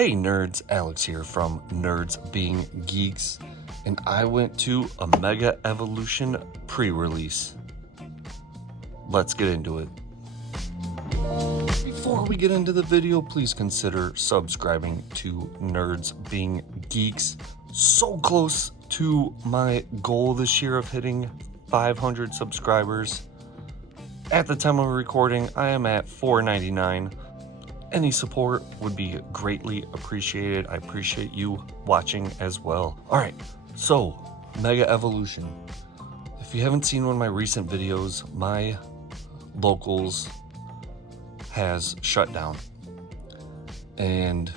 Hey nerds, Alex here from Nerds Being Geeks, and I went to a Mega Evolution pre-release. Let's get into it. Before we get into the video, please consider subscribing to Nerds Being Geeks. So close to my goal this year of hitting 500 subscribers. At the time of recording, I am at 499. Any support would be greatly appreciated. I appreciate you watching as well. All right, so Mega Evolution. If you haven't seen one of my recent videos, my locals has shut down. And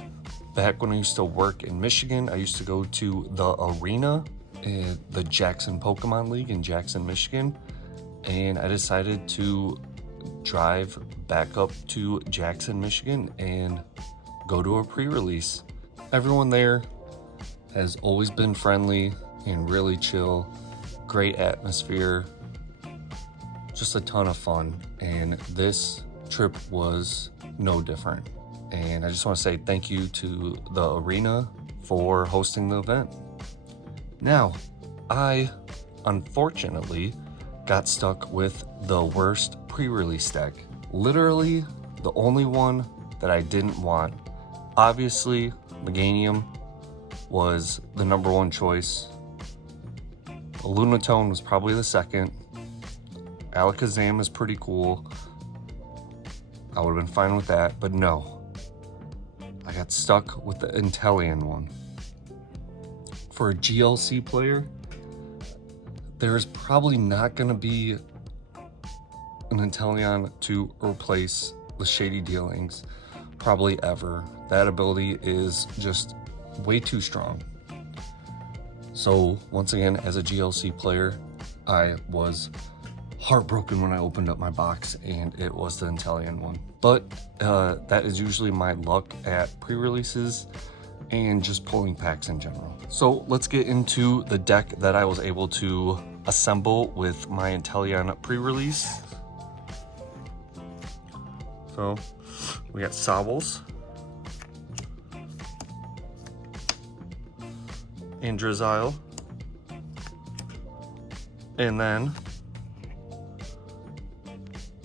back when I used to work in Michigan, I used to go to the arena in the Jackson Pokemon League in Jackson, Michigan. And I decided to drive back up to Jackson, Michigan and go to a pre-release. Everyone there has always been friendly and really chill, great atmosphere, just a ton of fun. And this trip was no different. And I just want to say thank you to the arena for hosting the event. Now, I unfortunately got stuck with the worst pre-release deck. Literally the only one that I didn't want. Obviously, Meganium was the number one choice. Lunatone was probably the second. Alakazam is pretty cool. I would have been fine with that, but no. I got stuck with the Inteleon one. For a GLC player, there's probably not going to be an Inteleon to replace the Shady Dealings, probably ever. That ability is just way too strong. So once again, as a GLC player, I was heartbroken when I opened up my box and it was the Inteleon one. But that is usually my luck at pre-releases and just pulling packs in general. So let's get into the deck that I was able to assemble with my Inteleon pre-release. So we got Sobbles, and Drizzile, and then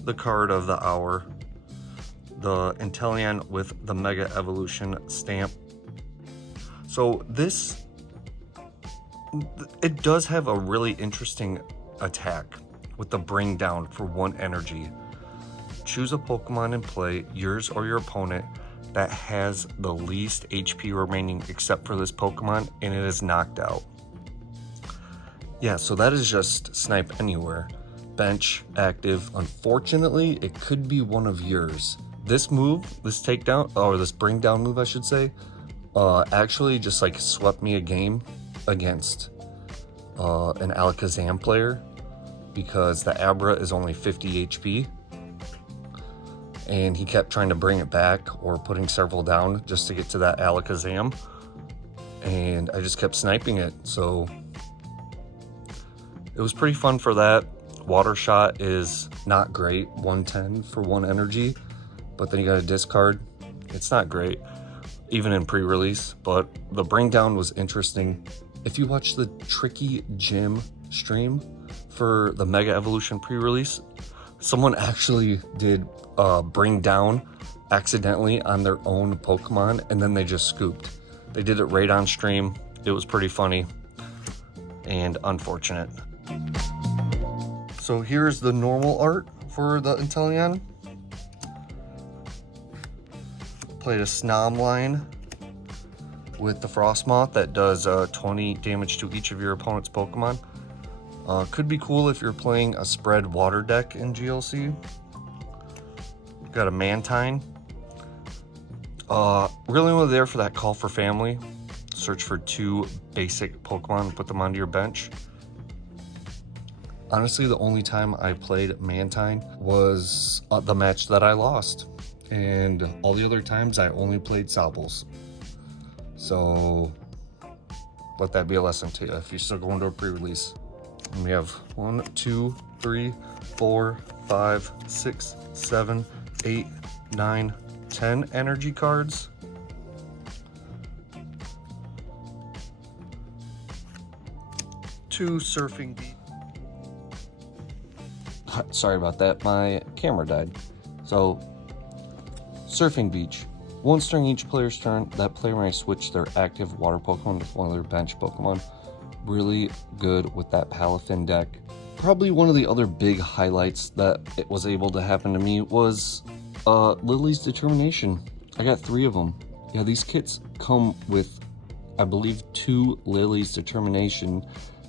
the card of the hour, the Inteleon with the Mega Evolution stamp. So this, it does have a really interesting attack with the Bring Down for 1 energy. Choose a Pokemon in play, yours or your opponent, that has the least HP remaining except for this Pokemon, and it is knocked out. Yeah, so that is just snipe anywhere. Bench, active. Unfortunately, it could be one of yours. This move, this takedown, or this bring down move, I should say, actually just like swept me a game against an Alakazam player because the Abra is only 50 HP. And he kept trying to bring it back or putting several down just to get to that Alakazam. And I just kept sniping it. So it was pretty fun for that. Water Shot is not great, 110 for 1 energy. But then you got a discard. It's not great, even in pre-release. But the Bring Down was interesting. If you watch the Tricky Gym stream for the Mega Evolution pre-release, someone actually did Bring Down accidentally on their own Pokemon, and then they just scooped. They did it right on stream. It was pretty funny and unfortunate. So here's the normal art for the Inteleon. Played a Snomline with the Frostmoth that does 20 damage to each of your opponent's Pokemon. Could be cool if you're playing a spread water deck in GLC. Got a Mantine. Really only there for that call for family. Search for 2 basic Pokemon and put them onto your bench. Honestly, the only time I played Mantine was the match that I lost. And all the other times I only played Sobbles. So let that be a lesson to you if you're still going to a pre-release. And we have 1, 2, 3, 4, 5, 6, 7, 8, 9, 10 energy cards. to Surfing Beach. Sorry about that, my camera died. So, Surfing Beach. Once during each player's turn, that player may switch their active water Pokemon with one of their bench Pokemon. Really good with that Palafin deck. Probably one of the other big highlights that it was able to happen to me was Lily's Determination. I got 3 of them. Yeah, these kits come with, I believe, 2 Lily's Determination,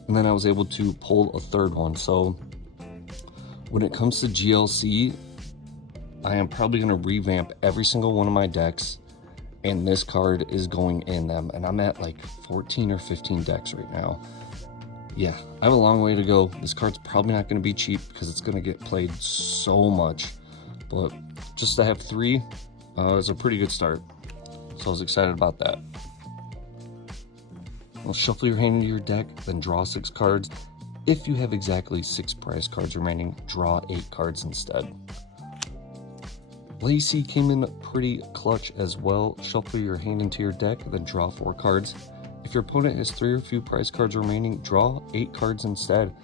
and then I was able to pull a 3rd one. So when it comes to GLC, I am probably going to revamp every single one of my decks, and this card is going in them. And I'm at like 14 or 15 decks right now. Yeah, I have a long way to go. This card's probably not going to be cheap because it's going to get played so much. But just to have 3 is a pretty good start. So I was excited about that. Well, shuffle your hand into your deck, then draw 6 cards. If you have exactly 6 prize cards remaining, draw 8 cards instead. Lacey came in pretty clutch as well. Shuffle your hand into your deck, then draw 4 cards. If your opponent has 3 or few prize cards remaining, draw 8 cards instead.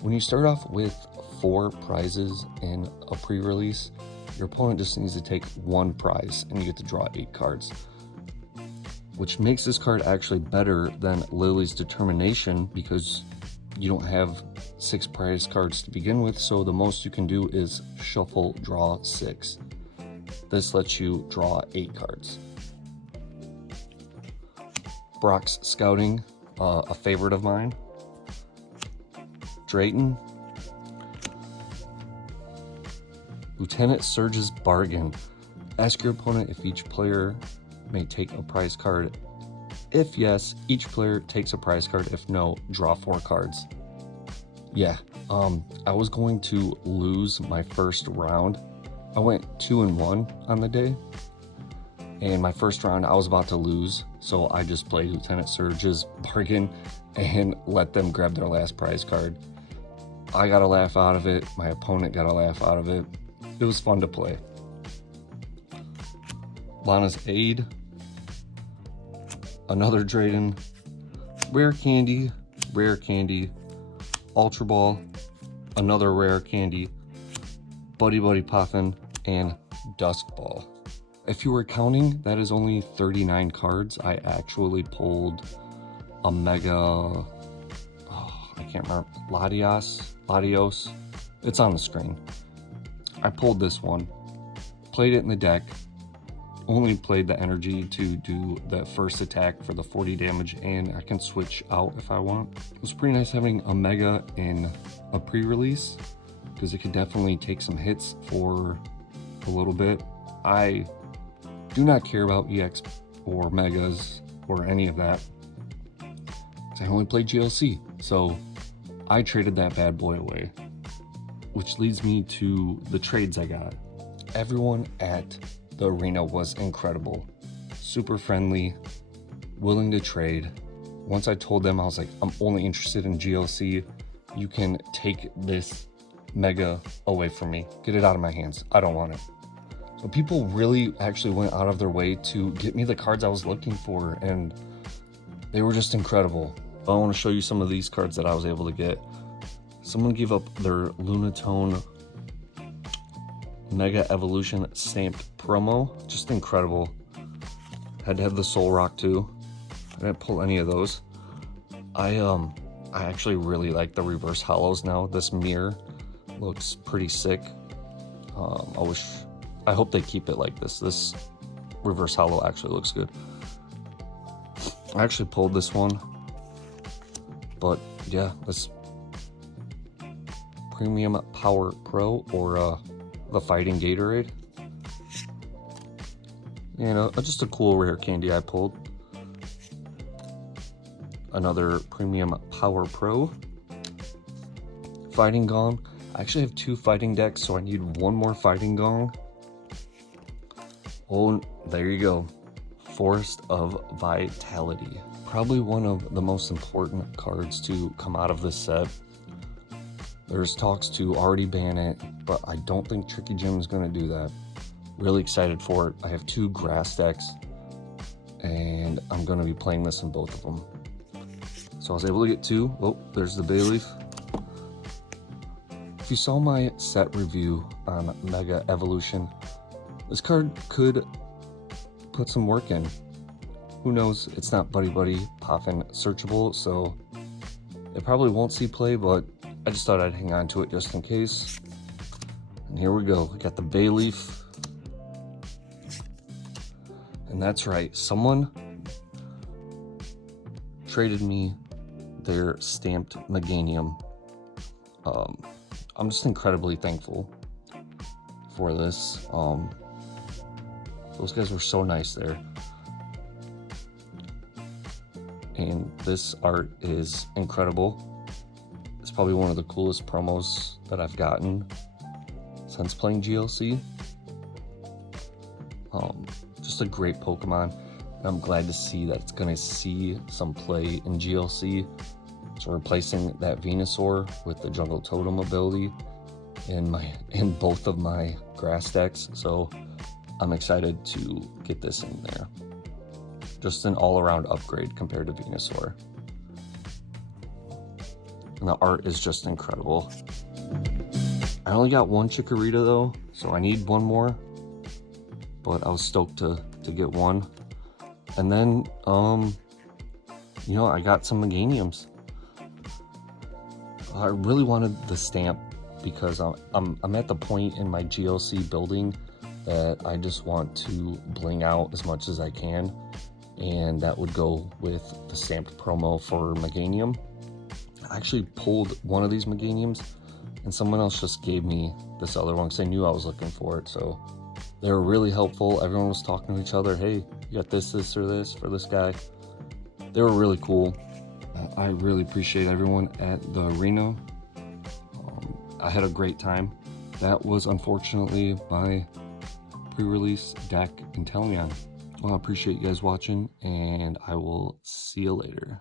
When you start off with 4 prizes in a pre-release, your opponent just needs to take 1 prize and you get to draw 8 cards. Which makes this card actually better than Lily's Determination because you don't have 6 prize cards to begin with, so the most you can do is shuffle, draw 6. This lets you draw 8 cards. Brock's Scouting, a favorite of mine. Drayton. Lieutenant Surge's Bargain. Ask your opponent if each player may take a prize card. If yes, each player takes a prize card. If no, draw 4 cards. Yeah, I was going to lose my first round. I went 2-1 on the day, and my first round I was about to lose, so I just played Lieutenant Surge's Bargain and let them grab their last prize card. I got a laugh out of it, my opponent got a laugh out of it. It was fun to play. Lana's Aid, another Drayden, Rare Candy, Ultra Ball, another Rare Candy, Buddy Buddy Puffin, and Dusk Ball. If you were counting, that is only 39 cards. I actually pulled a Mega, I can't remember, Latios. It's on the screen. I pulled this one, played it in the deck, only played the energy to do the first attack for the 40 damage, and I can switch out if I want. It was pretty nice having a Mega in a pre-release because it could definitely take some hits for a little bit. I do not care about EX or Megas or any of that because I only play GLC, so I traded that bad boy away. Which leads me to the trades I got. Everyone at the arena was incredible, super friendly, willing to trade. Once I told them, I was like, I'm only interested in GLC. You can take this Mega away from me. Get it out of my hands. I don't want it. So people really actually went out of their way to get me the cards I was looking for, and they were just incredible. I want to show you some of these cards that I was able to get. Someone gave up their Lunatone Mega Evolution stamped promo. Just incredible. Had to have the Soul Rock too. I didn't pull any of those. I actually really like the reverse hollows now. This mirror looks pretty sick. I hope they keep it like this. This reverse hollow actually looks good. I actually pulled this one, but yeah, this Premium Power Pro, or the Fighting Gatorade. You know, just a cool rare candy I pulled. Another Premium Power Pro. Fighting Gong. I actually have 2 fighting decks, so I need 1 more Fighting Gong. Oh, there you go. Forest of Vitality. Probably one of the most important cards to come out of this set. There's talks to already ban it, but I don't think Tricky Jim is going to do that. Really excited for it. I have 2 grass decks, and I'm going to be playing this in both of them. So I was able to get 2. Oh, there's the Bayleaf. If you saw my set review on Mega Evolution, this card could put some work in. Who knows? It's not Buddy Buddy Poffin searchable, so it probably won't see play, but I just thought I'd hang on to it just in case. And here we go. We got the Bayleaf. And that's right. Someone traded me their stamped Meganium. I'm just incredibly thankful for this. Those guys were so nice there. And this art is incredible. It's probably one of the coolest promos that I've gotten since playing GLC. Just a great Pokemon. And I'm glad to see that it's gonna see some play in GLC. So replacing that Venusaur with the Jungle Totem ability in both of my grass decks. So I'm excited to get this in there. Just an all-around upgrade compared to Venusaur. And the art is just incredible. I only got 1 Chikorita though, so I need 1 more. But I was stoked to get 1. And then, you know, I got some Meganiums. I really wanted the stamp because I'm at the point in my GLC building that I just want to bling out as much as I can. And that would go with the stamped promo for Meganium. I actually pulled one of these Meganiums and someone else just gave me this other one because they knew I was looking for it. So they were really helpful. Everyone was talking to each other. Hey, you got this, or this for this guy. They were really cool. I really appreciate everyone at the arena. I had a great time. That was unfortunately my pre-release deck in Teleon. Well, I appreciate you guys watching, and I will see you later.